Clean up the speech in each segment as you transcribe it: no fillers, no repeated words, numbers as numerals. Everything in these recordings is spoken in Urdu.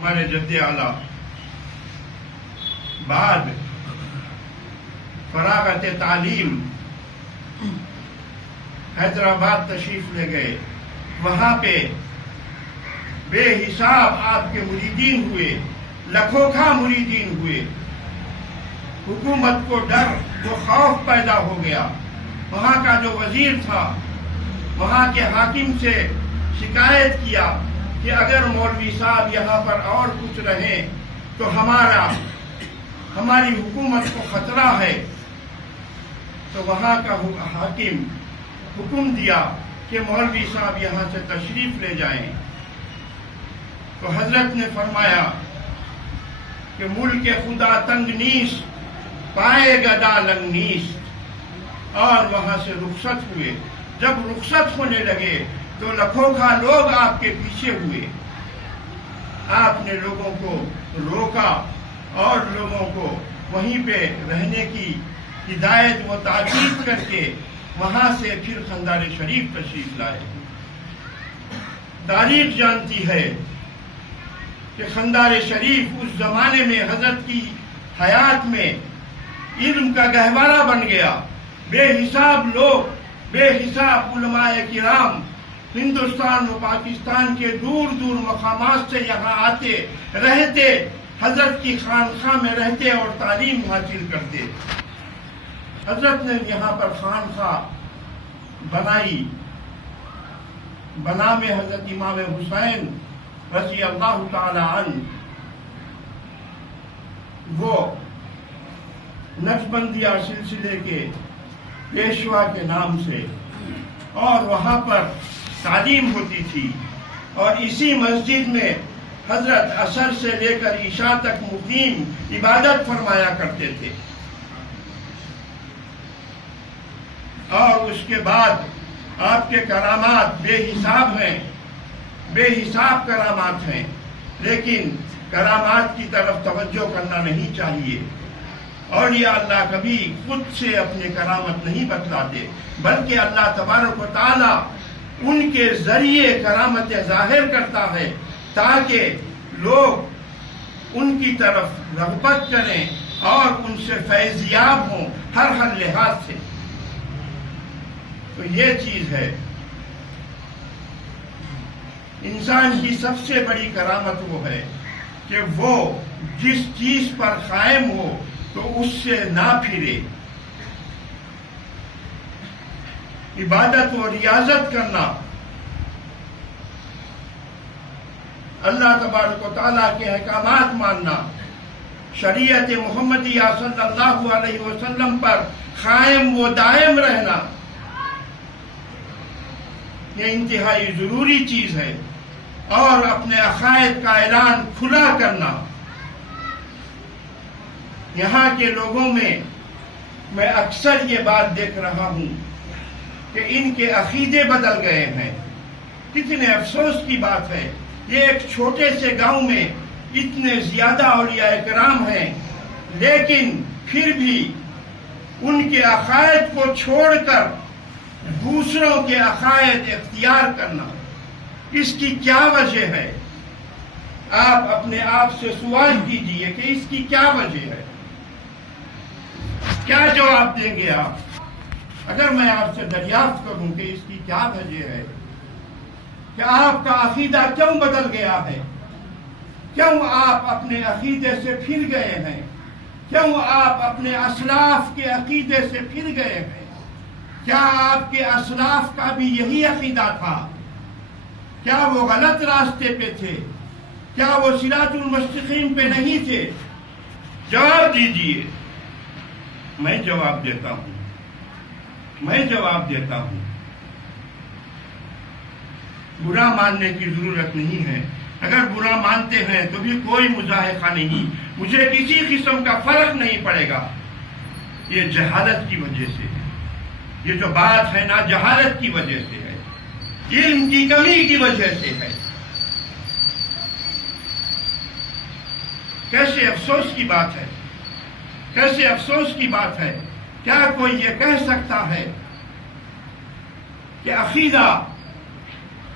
ہمارے جد اعلیٰ بعد فراغت تعلیم حیدرآباد تشریف لے گئے. وہاں پہ بے حساب آپ کے مریدین ہوئے، لکھوکھا مریدین ہوئے. حکومت کو ڈر و خوف پیدا ہو گیا. وہاں کا جو وزیر تھا وہاں کے حاکم سے شکایت کیا کہ اگر مولوی صاحب یہاں پر اور کچھ رہیں تو ہماری حکومت کو خطرہ ہے. تو وہاں کا حاکم حکم دیا کہ مولوی صاحب یہاں سے تشریف لے جائیں. تو حضرت نے فرمایا کہ ملک خدا تنگ نیست پائے گدا لنگ نیست، اور وہاں سے رخصت ہوئے. جب رخصت ہونے لگے تو لکھوکھا لوگ آپ کے پیچھے ہوئے. آپ نے لوگوں کو روکا اور لوگوں کو وہیں پہ رہنے کی ہدایت و تاکید کر کے وہاں سے پھر خندار شریف تشریف لائے. تاریخ جانتی ہے کہ خندار شریف اس زمانے میں حضرت کی حیات میں علم کا گہوارہ بن گیا. بے حساب لوگ، بے حساب علماء کرام ہندوستان و پاکستان کے دور دور مقامات سے یہاں آتے رہتے، حضرت کی خانقاہ میں رہتے اور تعلیم حاصل کرتے. حضرت نے یہاں پر خانقاہ بنائی بنام حضرت امام حسین رضی اللہ تعالی عنہ. وہ نقشبندیہ سلسلے کے پیشوا کے نام سے، اور وہاں پر تعلیم ہوتی تھی. اور اسی مسجد میں حضرت عصر سے لے کر عشاء تک مقیم عبادت فرمایا کرتے تھے. اور اس کے بعد آپ کے کرامات بے حساب ہیں، بے حساب کرامات ہیں. لیکن کرامات کی طرف توجہ کرنا نہیں چاہیے. اولیاء اللہ کبھی خود سے اپنے کرامت نہیں بتلاتے، بلکہ اللہ تبارک و تعالی ان کے ذریعے کرامت ظاہر کرتا ہے تاکہ لوگ ان کی طرف رغبت کریں اور ان سے فیضیاب ہوں ہر لحاظ سے. تو یہ چیز ہے. انسان کی سب سے بڑی کرامت وہ ہے کہ وہ جس چیز پر قائم ہو تو اس سے نہ پھرے. عبادت و ریاضت کرنا، اللہ تبارک و تعالیٰ کے احکامات ماننا، شریعت محمدیہ صلی اللہ علیہ وسلم پر قائم و دائم رہنا، یہ انتہائی ضروری چیز ہے. اور اپنے عقائد کا اعلان کھلا کرنا. یہاں کے لوگوں میں اکثر یہ بات دیکھ رہا ہوں کہ ان کے عقیدے بدل گئے ہیں. کتنے افسوس کی بات ہے. یہ ایک چھوٹے سے گاؤں میں اتنے زیادہ اولیاء کرام ہیں، لیکن پھر بھی ان کے عقائد کو چھوڑ کر دوسروں کے عقائد اختیار کرنا، اس کی کیا وجہ ہے؟ آپ اپنے آپ سے سوال کیجئے کہ اس کی کیا وجہ ہے. کیا جواب دیں گے آپ اگر میں آپ سے دریافت کروں کہ اس کی کیا وجہ ہے؟ کہ آپ کا عقیدہ کیوں بدل گیا ہے؟ کیوں آپ اپنے عقیدے سے پھر گئے ہیں؟ کیوں آپ اپنے اسلاف کے عقیدے سے پھر گئے ہیں؟ کیا آپ کے اسلاف کا بھی یہی عقیدہ تھا؟ کیا وہ غلط راستے پہ تھے؟ کیا وہ صراط المستقیم پہ نہیں تھے؟ جواب دیجئے. میں جواب دیتا ہوں. برا ماننے کی ضرورت نہیں ہے. اگر برا مانتے ہیں تو بھی کوئی مضاحقہ نہیں، مجھے کسی قسم کا فرق نہیں پڑے گا. یہ جہالت کی وجہ سے ہے. یہ جو بات ہے نا، جہالت کی وجہ سے ہے، علم کی کمی کی وجہ سے ہے. کیسے افسوس کی بات ہے، کیسے افسوس کی بات ہے. کیا کوئی یہ کہہ سکتا ہے کہ عقیدہ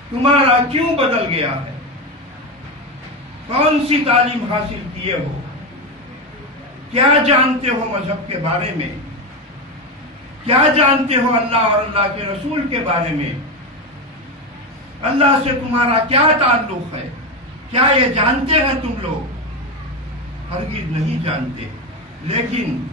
تمہارا کیوں بدل گیا ہے؟ کون سی تعلیم حاصل کیے ہو؟ کیا جانتے ہو مذہب کے بارے میں؟ کیا جانتے ہو اللہ اور اللہ کے رسول کے بارے میں؟ اللہ سے تمہارا کیا تعلق ہے؟ کیا یہ جانتے ہیں تم لوگ؟ ہرگز نہیں جانتے۔ لیکن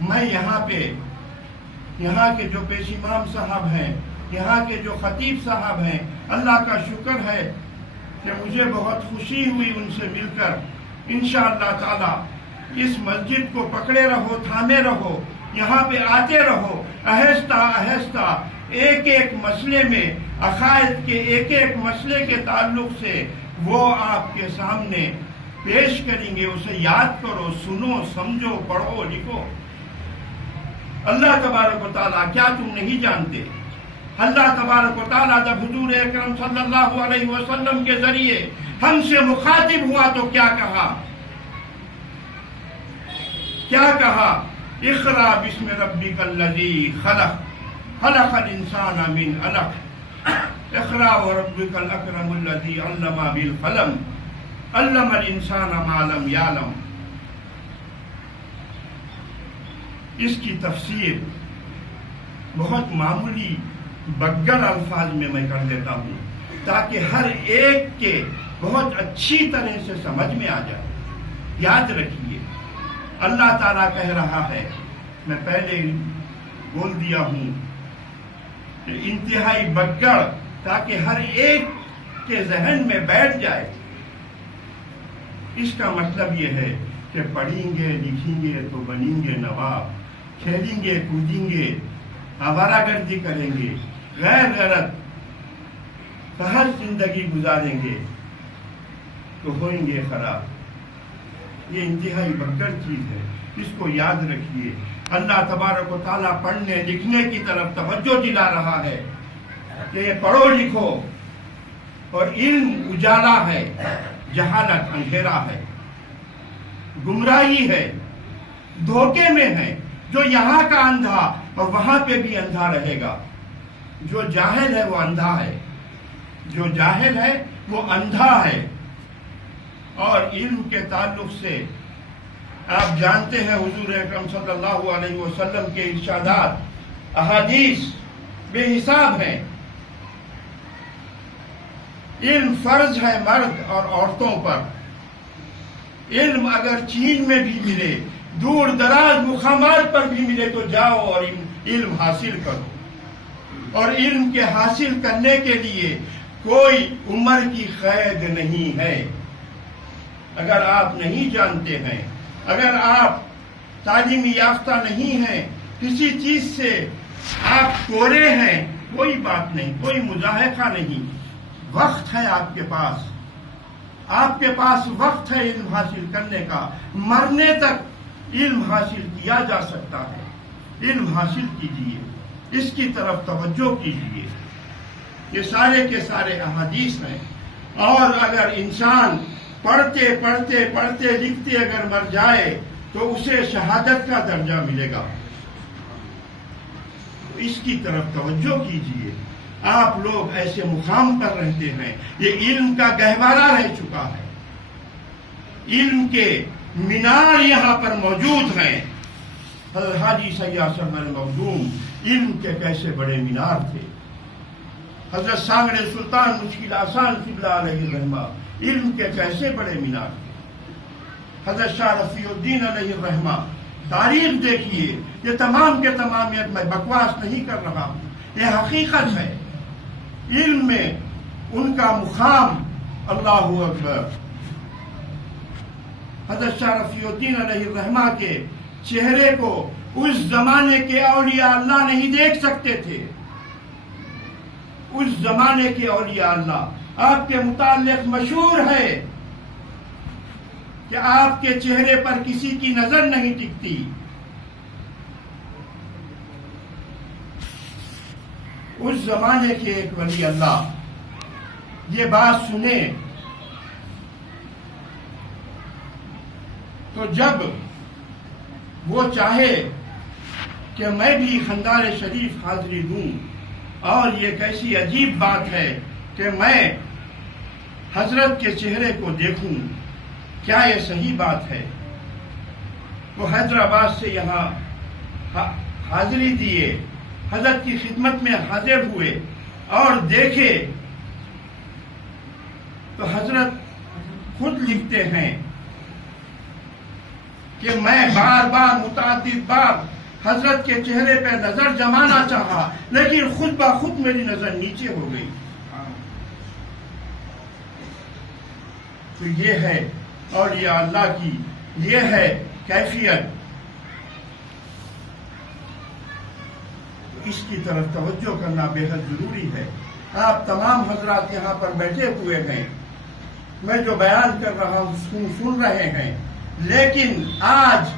میں یہاں کے جو پیش امام صاحب ہیں، یہاں کے جو خطیب صاحب ہیں، اللہ کا شکر ہے کہ مجھے بہت خوشی ہوئی ان سے مل کر۔ انشاءاللہ تعالی اس مسجد کو پکڑے رہو، تھامے رہو، یہاں پہ آتے رہو، آہستہ آہستہ ایک ایک مسئلے میں، عقائد کے ایک ایک مسئلے کے تعلق سے وہ آپ کے سامنے پیش کریں گے۔ اسے یاد کرو، سنو، سمجھو، پڑھو، لکھو۔ اللہ تبارک و تعالیٰ، کیا تم نہیں جانتے؟ اللہ تبارک و تعالیٰ جب حضور اکرم صلی اللہ علیہ وسلم کے ذریعے ہم سے مخاطب ہوا تو کیا کہا؟ کیا کہا؟ اقرأ بسم ربک الذی خلق، خلق الانسان من علق، اقرأ وربک الاکرم الذی علم بالقلم، علم الانسان ما لم یعلم۔ اس کی تفسیر بہت معمولی بگڑ الفاظ میں کر دیتا ہوں تاکہ ہر ایک کے بہت اچھی طرح سے سمجھ میں آ جائے۔ یاد رکھیے، اللہ تعالیٰ کہہ رہا ہے، میں پہلے بول دیا ہوں کہ انتہائی بگڑ، تاکہ ہر ایک کے ذہن میں بیٹھ جائے۔ اس کا مطلب یہ ہے کہ پڑھیں گے، لکھیں گے تو بنیں گے نواب، کھیلیں گے، کودیں گے، آوارہ گردی کریں گے، غیر غیرت فحش زندگی گزاریں گے تو ہوئیں گے خراب۔ یہ انتہائی بگڑ چیز ہے، اس کو یاد رکھیے۔ اللہ تبارک و تعالیٰ پڑھنے لکھنے کی طرف توجہ دلا رہا ہے کہ یہ پڑھو لکھو، اور علم اجالا ہے، جہالت اندھیرا ہے، گمراہی ہے، دھوکے میں ہے۔ جو یہاں کا اندھا اور وہاں پہ بھی اندھا رہے گا۔ جو جاہل ہے وہ اندھا ہے، جو جاہل ہے وہ اندھا ہے۔ اور علم کے تعلق سے آپ جانتے ہیں حضور اکرم صلی اللہ علیہ وسلم کے ارشادات، احادیث بے حساب ہیں۔ علم فرض ہے مرد اور عورتوں پر۔ علم اگر چین میں بھی ملے، دور دراز مقامات پر بھی ملے تو جاؤ اور علم حاصل کرو۔ اور علم کے حاصل کرنے کے لیے کوئی عمر کی قید نہیں ہے۔ اگر آپ نہیں جانتے ہیں، اگر آپ تعلیمی یافتہ نہیں ہیں، کسی چیز سے آپ کورے ہیں، کوئی بات نہیں، کوئی مضاحکہ نہیں۔ وقت ہے آپ کے پاس، آپ کے پاس وقت ہے علم حاصل کرنے کا۔ مرنے تک علم حاصل کیا جا سکتا ہے۔ علم حاصل کیجئے، اس کی طرف توجہ کیجئے۔ یہ سارے کے سارے احادیث ہیں، اور اگر انسان پڑھتے پڑھتے پڑھتے لکھتے اگر مر جائے تو اسے شہادت کا درجہ ملے گا۔ اس کی طرف توجہ کیجئے۔ آپ لوگ ایسے مقام پر رہتے ہیں، یہ علم کا گہوارہ رہ چکا ہے۔ علم کے مینار یہاں پر موجود ہیں۔ حضرت حاجی سید سرور مخدوم علم کے کیسے بڑے مینار تھے۔ حضرت سانگڑے سلطان مشکل آسان قبلہ علیہ الرحمہ علم کے کیسے بڑے مینار تھے۔ حضرت شاہ رفیع الدین علیہ الرحمہ، تاریخ دیکھیے، یہ تمام کے تمام میں بکواس نہیں کر رہا ہوں، یہ حقیقت ہے۔ علم میں ان کا مقام، اللہ اکبر۔ حضرت شاہ رفیع الدین علیہ الرحمہ کے چہرے کو اس زمانے کے اولیاء اللہ نہیں دیکھ سکتے تھے۔ اس زمانے کے اولیاء اللہ آپ کے متعلق مشہور ہے کہ آپ کے چہرے پر کسی کی نظر نہیں ٹکتی۔ اس زمانے کے ایک ولی اللہ یہ بات سنے تو جب وہ چاہے کہ میں بھی خندار شریف حاضری دوں، اور یہ کیسی عجیب بات ہے کہ میں حضرت کے چہرے کو دیکھوں، کیا یہ صحیح بات ہے؟ وہ حیدرآباد سے یہاں حاضری دیے، حضرت کی خدمت میں حاضر ہوئے اور دیکھے تو حضرت خود لکھتے ہیں کہ میں بار بار متعدد بار حضرت کے چہرے پہ نظر جمانا چاہا، لیکن خود بخود میری نظر نیچے ہو گئی۔ تو یہ ہے اولیاء اللہ کی یہ ہے کیفیت، اس کی طرف توجہ کرنا بے حد ضروری ہے۔ آپ تمام حضرات یہاں پر بیٹھے ہوئے ہیں، میں جو بیان کر رہا ہوں سن رہے ہیں، لیکن آج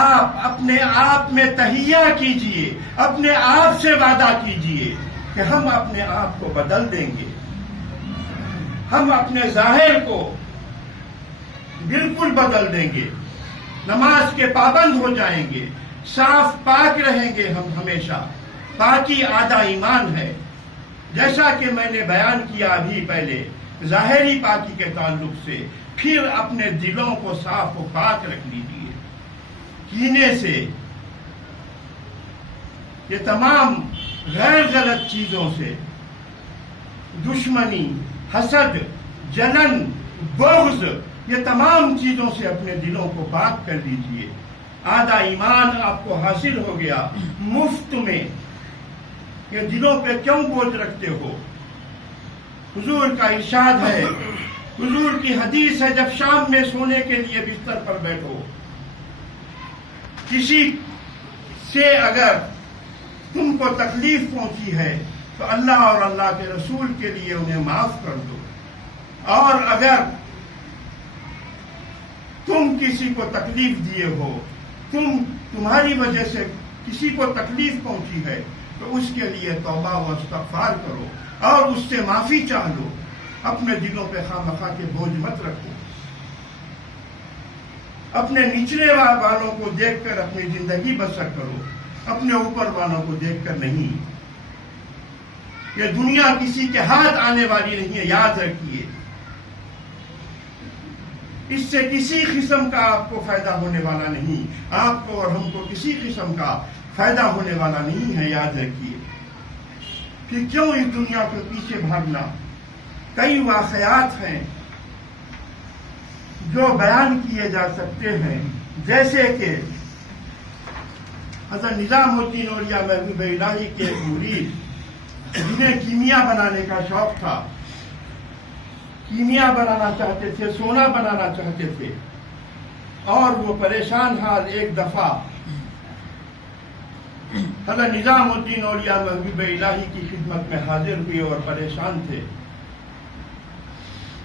آپ اپنے آپ میں تہیہ کیجئے، اپنے آپ سے وعدہ کیجئے کہ ہم اپنے آپ کو بدل دیں گے، ہم اپنے ظاہر کو بالکل بدل دیں گے، نماز کے پابند ہو جائیں گے، صاف پاک رہیں گے ہم ہمیشہ۔ پاکی آدھا ایمان ہے، جیسا کہ میں نے بیان کیا ابھی پہلے ظاہری پاکی کے تعلق سے، پھر اپنے دلوں کو صاف و پاک رکھ لیجیے کینے سے، یہ تمام غیر غلط چیزوں سے، دشمنی، حسد، جلن، بغض، یہ تمام چیزوں سے اپنے دلوں کو پاک کر لیجیے۔ آدھا ایمان آپ کو حاصل ہو گیا مفت میں۔ یہ دلوں پہ کیوں بوجھ رکھتے ہو؟ حضور کا ارشاد ہے، حضور کی حدیث ہے، جب شام میں سونے کے لیے بستر پر بیٹھو، کسی سے اگر تم کو تکلیف پہنچی ہے تو اللہ اور اللہ کے رسول کے لیے انہیں معاف کر دو، اور اگر تم کسی کو تکلیف دیے ہو، تمہاری وجہ سے کسی کو تکلیف پہنچی ہے تو اس کے لیے توبہ و استغفار کرو اور اس سے معافی چاہ لو۔ اپنے دلوں پہ خواہ کے بوجھ مت رکھو، اپنے نچلے والوں کو دیکھ کر اپنی زندگی بسر کرو، اپنے اوپر والوں کو دیکھ کر نہیں۔ یہ دنیا کسی کے ہاتھ آنے والی نہیں ہے، یاد رکھیے۔ اس سے کسی قسم کا آپ کو فائدہ ہونے والا نہیں، آپ کو اور ہم کو کسی قسم کا فائدہ ہونے والا نہیں ہے، یاد رکھیے۔ پھر کیوں اس دنیا کے پیچھے بھاگنا؟ کئی واقعات ہیں جو بیان کیے جا سکتے ہیں، جیسے کہ حضرت نظام الدین اولیاء محبوب الہی کے ایک مرید جنہیں کیمیا بنانے کا شوق تھا، کیمیا بنانا چاہتے تھے، سونا بنانا چاہتے تھے، اور وہ پریشان حال ایک دفعہ حضرت نظام الدین اولیاء محبوب الہی کی خدمت میں حاضر ہوئے اور پریشان تھے۔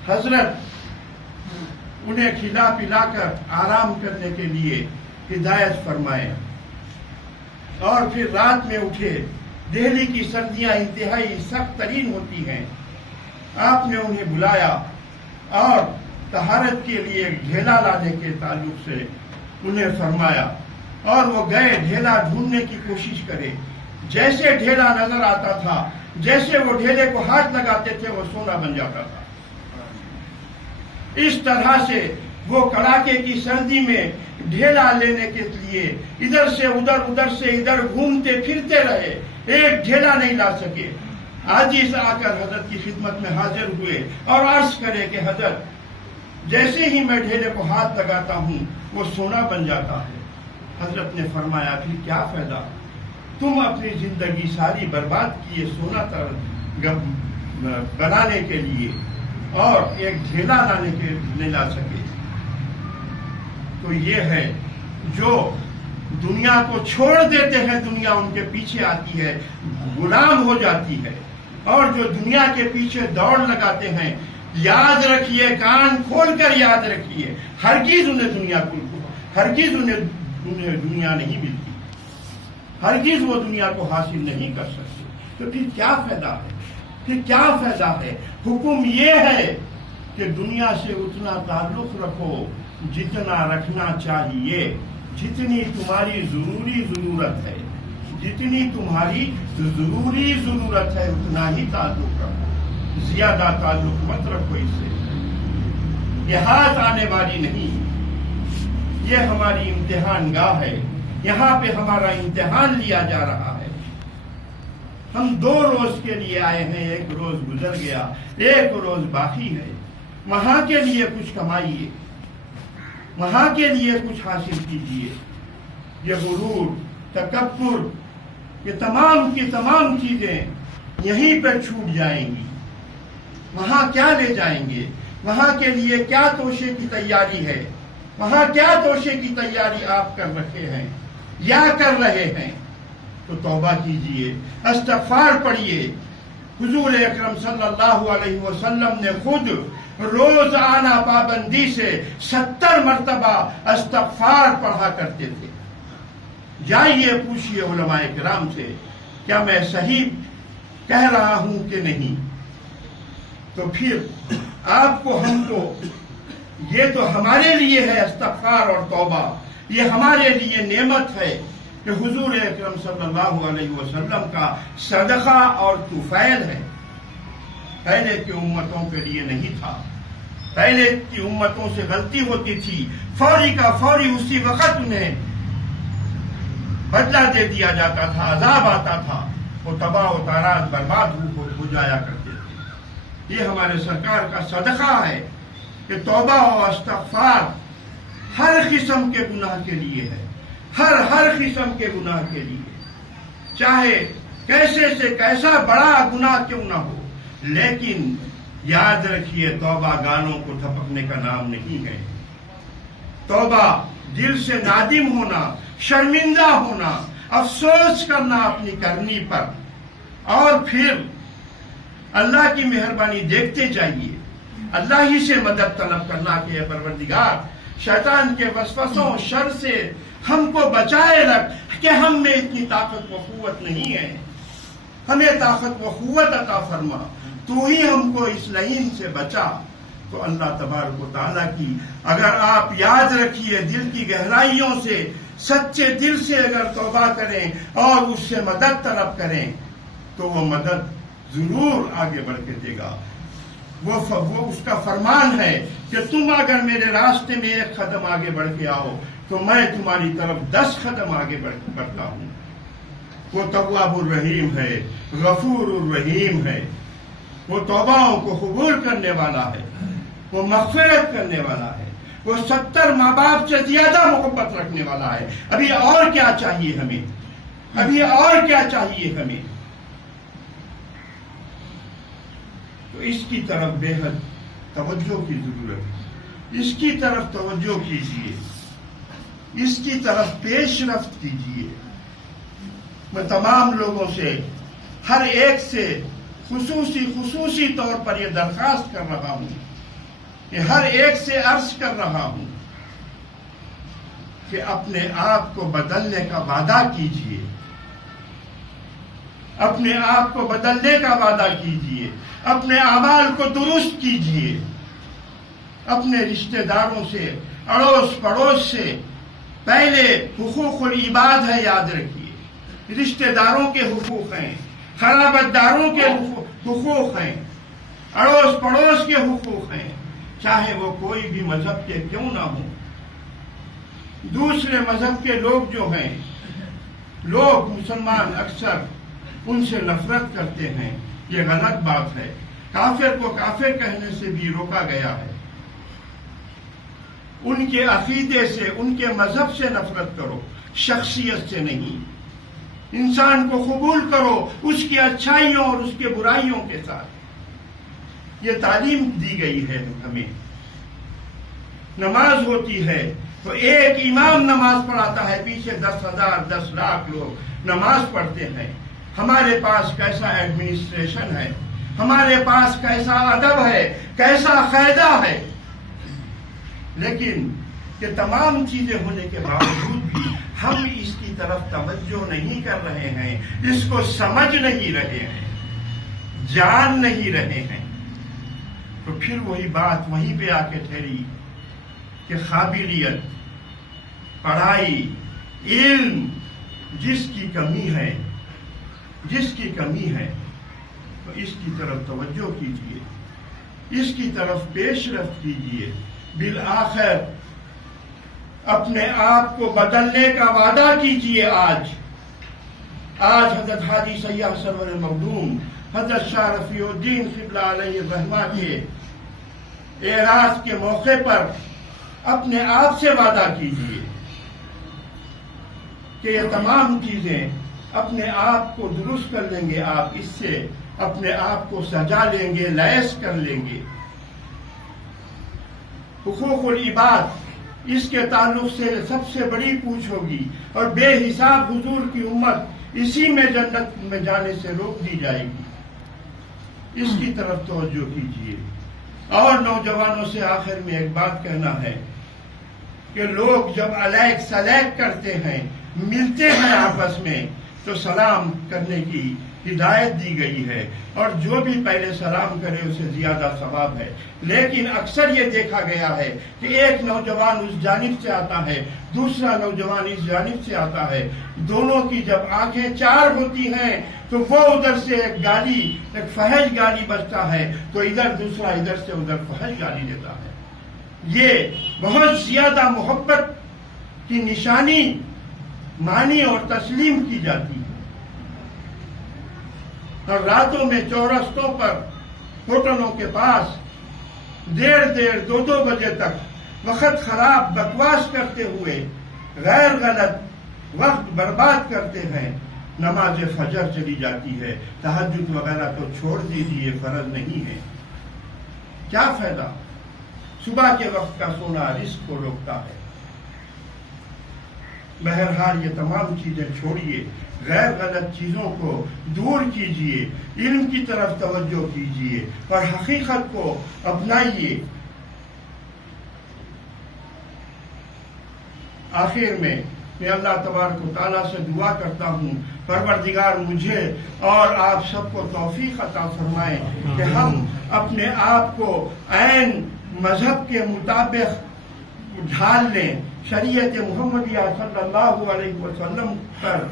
حضرت انہیں کھلا پلا کر آرام کرنے کے لیے ہدایت فرمائے، اور پھر رات میں اٹھے۔ دہلی کی سردیاں انتہائی سخت ترین ہوتی ہیں، آپ نے انہیں بلایا اور طہارت کے لیے ڈھیلا لانے کے تعلق سے انہیں فرمایا، اور وہ گئے ڈھیلا ڈھونڈنے کی کوشش کرے۔ جیسے ڈھیلا نظر آتا تھا، جیسے وہ ڈھیلے کو ہاتھ لگاتے تھے، وہ سونا بن جاتا تھا۔ اس طرح سے وہ کڑاکے کی سردی میں ڈھیلا لینے کے لیے ادھر سے ادھر، ادھر سے ادھر گھومتے پھرتے رہے، ایک ڈھیلا نہیں لا سکے۔ عاجز آ کر حضرت کی خدمت میں حاضر ہوئے اور عرض کرے کہ حضرت، جیسے ہی میں ڈھیلے کو ہاتھ لگاتا ہوں وہ سونا بن جاتا ہے۔ حضرت نے فرمایا، پھر کیا فائدہ؟ تم اپنی زندگی ساری برباد کیے سونا بنانے کے لیے، اور ایک ڈھیلا لانے کے نہیں لا سکے۔ تو یہ ہے جو دنیا کو چھوڑ دیتے ہیں، دنیا ان کے پیچھے آتی ہے، غلام ہو جاتی ہے، اور جو دنیا کے پیچھے دوڑ لگاتے ہیں، یاد رکھیے، کان کھول کر یاد رکھیے، ہرگز انہیں دنیا نہیں ملتی، ہرگز وہ دنیا کو حاصل نہیں کر سکتے۔ تو پھر کیا فائدہ ہے؟ پھر کیا فائدہ ہے؟ حکم یہ ہے کہ دنیا سے اتنا تعلق رکھو جتنا رکھنا چاہیے، جتنی تمہاری ضرورت ہے، جتنی تمہاری ضرورت ہے اتنا ہی تعلق رکھو، زیادہ تعلق مت رکھو اس سے۔ یہ ہاتھ آنے والی نہیں، یہ ہماری امتحان گاہ ہے، یہاں پہ ہمارا امتحان لیا جا رہا ہے۔ ہم 2 روز کے لیے آئے ہیں، 1 روز گزر گیا، 1 روز باقی ہے۔ وہاں کے لیے کچھ کمائیے، وہاں کے لیے کچھ حاصل کیجیے۔ یہ غرور، تکبر، یہ تمام کی تمام چیزیں یہیں پہ چھوٹ جائیں گی۔ وہاں کیا لے جائیں گے؟ وہاں کے لیے کیا توشے کی تیاری ہے؟ وہاں کیا توشے کی تیاری آپ کر رکھے ہیں یا کر رہے ہیں؟ تو توبہ کیجئے، استغفار پڑھیے۔ حضور اکرم صلی اللہ علیہ وسلم نے خود روزانہ پابندی سے 70 مرتبہ استغفار پڑھا کرتے تھے۔ جائیے پوچھئے علماء کرام سے، کیا میں صحیح کہہ رہا ہوں کہ نہیں؟ تو پھر آپ کو، ہم کو، یہ تو ہمارے لیے ہے استغفار اور توبہ، یہ ہمارے لیے نعمت ہے کہ حضور اکرم صلی اللہ علیہ وسلم کا صدقہ اور طفیل ہے۔ پہلے کی امتوں کے لیے نہیں تھا، پہلے کی امتوں سے غلطی ہوتی تھی، فوری کا فوری اسی وقت انہیں بدلہ دے دیا جاتا تھا، عذاب آتا تھا، وہ تباہ و تارات برباد ہو جایا کرتے تھے۔ یہ ہمارے سرکار کا صدقہ ہے کہ توبہ و استغفار ہر قسم کے گناہ کے لیے ہے، ہر قسم کے گناہ کے لیے، چاہے کیسے سے کیسا بڑا گناہ کیوں نہ ہو۔ لیکن یاد رکھیے، توبہ گانوں کو تھپکنے کا نام نہیں ہے۔ توبہ دل سے نادم ہونا، شرمندہ ہونا، افسوس کرنا اپنی کرنی پر، اور پھر اللہ کی مہربانی دیکھتے جائیے، اللہ ہی سے مدد طلب کرنا کہ اے پروردگار، شیطان کے وسوسوں شر سے ہم کو بچائے رکھ کہ ہم میں اتنی طاقت و قوت نہیں ہے، ہمیں طاقت و قوت عطا فرما، تو ہی ہم کو اس لعین سے بچا۔ تو اللہ تبارک و تعالیٰ کی اگر آپ یاد رکھیے، دل کی گہرائیوں سے، سچے دل سے اگر توبہ کریں اور اس سے مدد طلب کریں تو وہ مدد ضرور آگے بڑھ کے دے گا۔ وہ اس کا فرمان ہے کہ تم اگر میرے راستے میں 1 قدم آگے بڑھ کے آؤ تو میں تمہاری طرف 10 قدم آگے بڑھتا ہوں۔ وہ تواب الرحیم ہے، غفور الرحیم ہے، وہ توباؤں کو قبول کرنے والا ہے، وہ مغفرت کرنے والا ہے، وہ 70 ماں باپ سے زیادہ محبت رکھنے والا ہے۔ ابھی اور کیا چاہیے ہمیں؟ ابھی اور کیا چاہیے ہمیں؟ تو اس کی طرف بے حد توجہ کی ضرورت ہے، اس کی طرف توجہ کیجیے، اس کی طرف پیش رفت کیجیے۔ میں تمام لوگوں سے، ہر ایک سے خصوصی طور پر یہ درخواست کر رہا ہوں کہ ہر ایک سے عرض کر رہا ہوں کہ اپنے آپ کو بدلنے کا وعدہ کیجیے، اپنے آپ کو بدلنے کا وعدہ کیجیے، اپنے اعمال کو درست کیجیے، اپنے رشتہ داروں سے، اڑوس پڑوس سے، پہلے حقوق العباد ہے، یاد رکھیے، رشتہ داروں کے حقوق ہیں، قرابت داروں کے حقوق ہیں، اڑوس پڑوس کے حقوق ہیں، چاہے وہ کوئی بھی مذہب کے کیوں نہ ہوں۔ دوسرے مذہب کے لوگ جو ہیں، لوگ مسلمان اکثر ان سے نفرت کرتے ہیں، یہ غلط بات ہے۔ کافر کو کافر کہنے سے بھی روکا گیا ہے۔ ان کے عقیدے سے، ان کے مذہب سے نفرت کرو، شخصیت سے نہیں۔ انسان کو قبول کرو اس کی اچھائیوں اور اس کے برائیوں کے ساتھ۔ یہ تعلیم دی گئی ہے ہمیں۔ نماز ہوتی ہے تو ایک امام نماز پڑھاتا ہے، پیچھے 10,000 10 لاکھ لوگ نماز پڑھتے ہیں۔ ہمارے پاس کیسا ایڈمنسٹریشن ہے، ہمارے پاس کیسا ادب ہے، کیسا قاعدہ ہے، لیکن یہ تمام چیزیں ہونے کے باوجود بھی ہم اس کی طرف توجہ نہیں کر رہے ہیں، اس کو سمجھ نہیں رہے ہیں، جان نہیں رہے ہیں۔ تو پھر وہی بات وہیں پہ آ کے ٹھہری کہ قابلیت، پڑھائی، علم جس کی کمی ہے، تو اس کی طرف توجہ کیجیے، اس کی طرف پیش رفت کیجیے، بالآخر اپنے آپ کو بدلنے کا وعدہ کیجئے. آج حضرت حاجی سیاح سرور مخدوم حضرت شاہ رفیع الدین قبلہ علیہ الرحمہ کے اعراض کے موقع پر اپنے آپ سے وعدہ کیجئے کہ یہ تمام چیزیں اپنے آپ کو درست کر لیں گے. آپ اس سے اپنے آپ کو سجا لیں گے، لیس کر لیں گے. حقوق العباد اس کے تعلق سے سب سے بڑی پوچھ ہوگی اور بے حساب حضور کی امت اسی میں جنت میں جانے سے روک دی جائے گی. اس کی طرف توجہ کیجیے. اور نوجوانوں سے آخر میں ایک بات کہنا ہے کہ لوگ جب علیک سلیک کرتے ہیں، ملتے ہیں آپس میں، تو سلام کرنے کی ہدایت دی گئی ہے، اور جو بھی پہلے سلام کرے اسے زیادہ ثواب ہے. لیکن اکثر یہ دیکھا گیا ہے کہ ایک نوجوان اس جانب سے آتا ہے، دوسرا نوجوان اس جانب سے آتا ہے. دونوں کی جب آنکھیں چار ہوتی ہیں تو وہ ادھر سے ایک فحش گالی بجتا ہے، تو دوسرا ادھر سے ادھر فحش گالی دیتا ہے. یہ بہت زیادہ محبت کی نشانی مانی اور تسلیم کی جاتی ہے. اور راتوں میں چورستوں پر، ہوٹلوں کے پاس دیر 2 بجے تک وقت خراب بکواس کرتے ہوئے غیر غلط وقت برباد کرتے ہیں. نماز فجر چلی جاتی ہے، تہجد وغیرہ تو چھوڑ دیجیے، فرض نہیں ہے. کیا فائدہ؟ صبح کے وقت کا سونا رزق کو روکتا ہے. بہرحال یہ تمام چیزیں چھوڑیے، غیر غلط چیزوں کو دور کیجیے، علم کی طرف توجہ کیجیے اور حقیقت کو اپنائیے. آخر میں اللہ تبارک و تعالیٰ سے دعا کرتا ہوں، پروردگار مجھے اور آپ سب کو توفیق عطا فرمائے کہ ہم اپنے آپ کو عین مذہب کے مطابق ڈھال لیں، شریعت محمدیہ صلی اللہ علیہ وسلم پر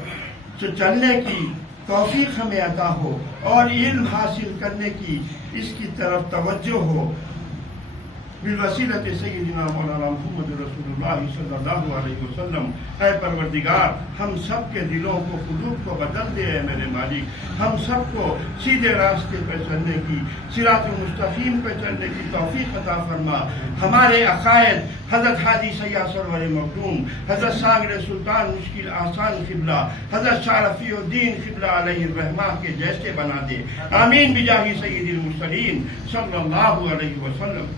چلنے کی توفیق ہمیں عطا ہو اور علم حاصل کرنے کی اس کی طرف توجہ ہو. بالوسیلۃ سیدنا مولانا محمد رسول اللہ صلی اللہ علیہ وسلم. اے پروردگار، ہم سب کے دلوں کو، قلوب کو بدل دے. اے میرے مالک، ہم سب کو سیدھے راستے پہ چلنے کی، صراط مستقیم پہ چلنے کی توفیق عطا فرما. ہمارے عقائد حضرت حاجی سیاح سرور مخدوم، حضرت ساغر سلطان مشکل آسان قبلہ، حضرت شاہ رفیع الدین قبلہ علیہ الرحمہ کے جیسے بنا دے. آمین بجاہ سید المرسلین صلی اللہ علیہ وسلم.